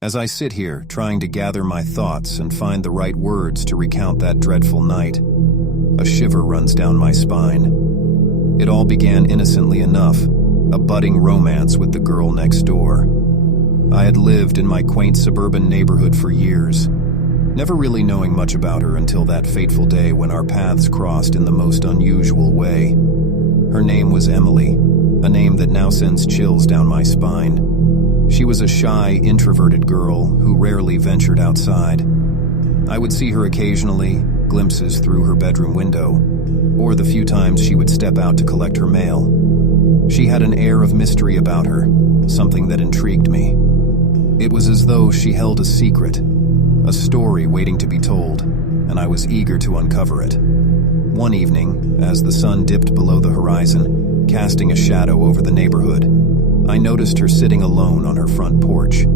As I sit here, trying to gather my thoughts and find the right words to recount that dreadful night, a shiver runs down my spine. It all began innocently enough, a budding romance with the girl next door. I had lived in my quaint suburban neighborhood for years, never really knowing much about her until that fateful day when our paths crossed in the most unusual way. Her name was Emily, a name that now sends chills down my spine. She was a shy, introverted girl who rarely ventured outside. I would see her occasionally, glimpses through her bedroom window, or the few times she would step out to collect her mail. She had an air of mystery about her, something that intrigued me. It was as though she held a secret, a story waiting to be told, and I was eager to uncover it. One evening, as the sun dipped below the horizon, casting a shadow over the neighborhood, I noticed her sitting alone on her front porch.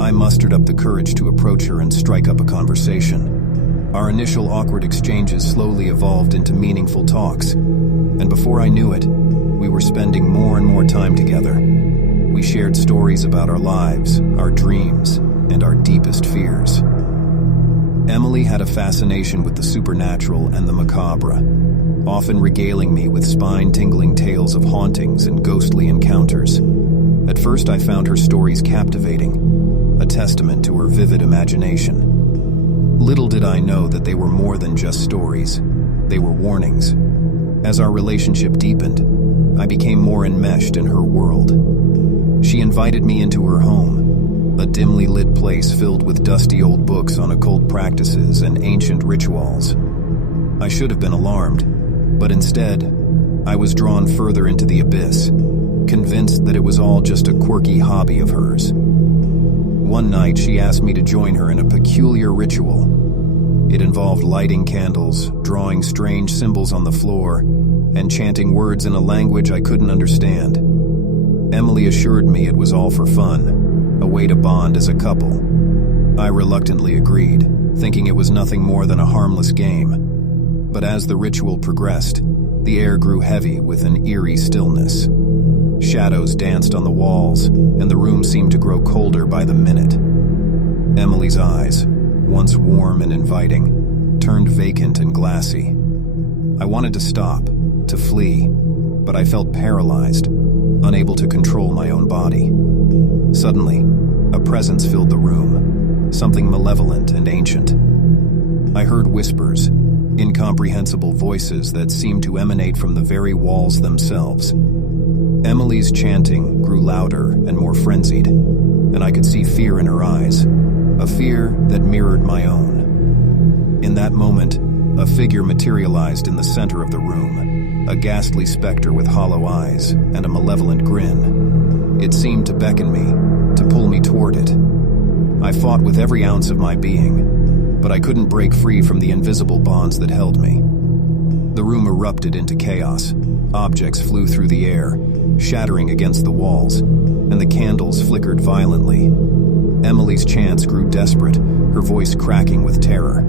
I mustered up the courage to approach her and strike up a conversation. Our initial awkward exchanges slowly evolved into meaningful talks, and before I knew it, we were spending more and more time together. We shared stories about our lives, our dreams, and our deepest fears. Emily had a fascination with the supernatural and the macabre, often regaling me with spine-tingling tales of hauntings and ghostly encounters. At first, I found her stories captivating, a testament to her vivid imagination. Little did I know that they were more than just stories. They were warnings. As our relationship deepened, I became more enmeshed in her world. She invited me into her home, a dimly lit place filled with dusty old books on occult practices and ancient rituals. I should have been alarmed, but instead, I was drawn further into the abyss, convinced that it was all just a quirky hobby of hers. One night, she asked me to join her in a peculiar ritual. It involved lighting candles, drawing strange symbols on the floor, and chanting words in a language I couldn't understand. Emily assured me it was all for fun, a way to bond as a couple. I reluctantly agreed, thinking it was nothing more than a harmless game. But as the ritual progressed, the air grew heavy with an eerie stillness. Shadows danced on the walls, and the room seemed to grow colder by the minute. Emily's eyes, once warm and inviting, turned vacant and glassy. I wanted to stop, to flee, but I felt paralyzed, unable to control my own body. Suddenly, a presence filled the room, something malevolent and ancient. I heard whispers, incomprehensible voices that seemed to emanate from the very walls themselves. Emily's chanting grew louder and more frenzied, and I could see fear in her eyes, a fear that mirrored my own. In that moment, a figure materialized in the center of the room, a ghastly specter with hollow eyes and a malevolent grin. It seemed to beckon me, to pull me toward it. I fought with every ounce of my being, but I couldn't break free from the invisible bonds that held me. The room erupted into chaos. Objects flew through the air, shattering against the walls, and the candles flickered violently. Emily's chants grew desperate, her voice cracking with terror.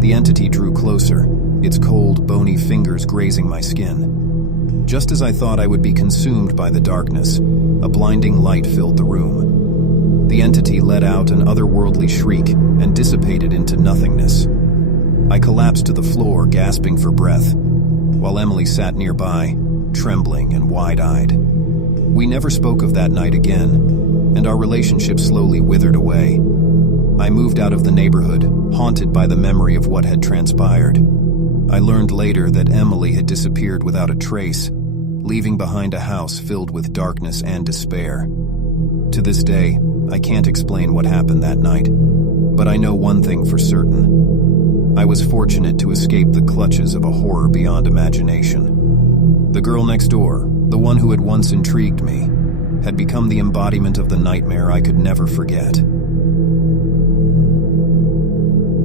The entity drew closer, its cold, bony fingers grazing my skin. Just as I thought I would be consumed by the darkness, a blinding light filled the room. The entity let out an otherworldly shriek and dissipated into nothingness. I collapsed to the floor, gasping for breath, while Emily sat nearby, trembling and wide-eyed. We never spoke of that night again, and our relationship slowly withered away. I moved out of the neighborhood, haunted by the memory of what had transpired. I learned later that Emily had disappeared without a trace, leaving behind a house filled with darkness and despair. To this day, I can't explain what happened that night, but I know one thing for certain. I was fortunate to escape the clutches of a horror beyond imagination. The girl next door, the one who had once intrigued me, had become the embodiment of the nightmare I could never forget.